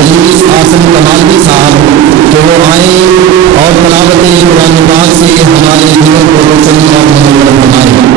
Rice Assam कमालवी साहब कि वो आए और तलावत कुरान पाक से हमारे जीवन को रोशन और मनोरम बनाए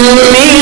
me.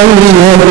Allah'ın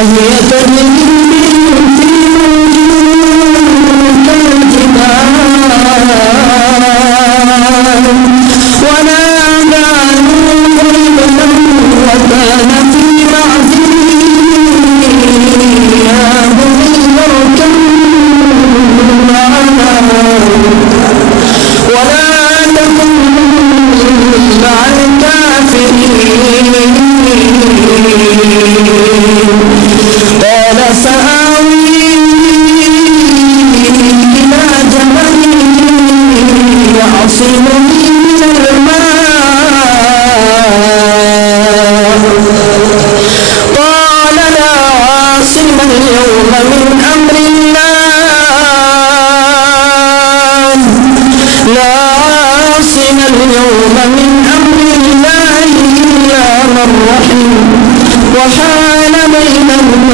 Mas nem é todo mundo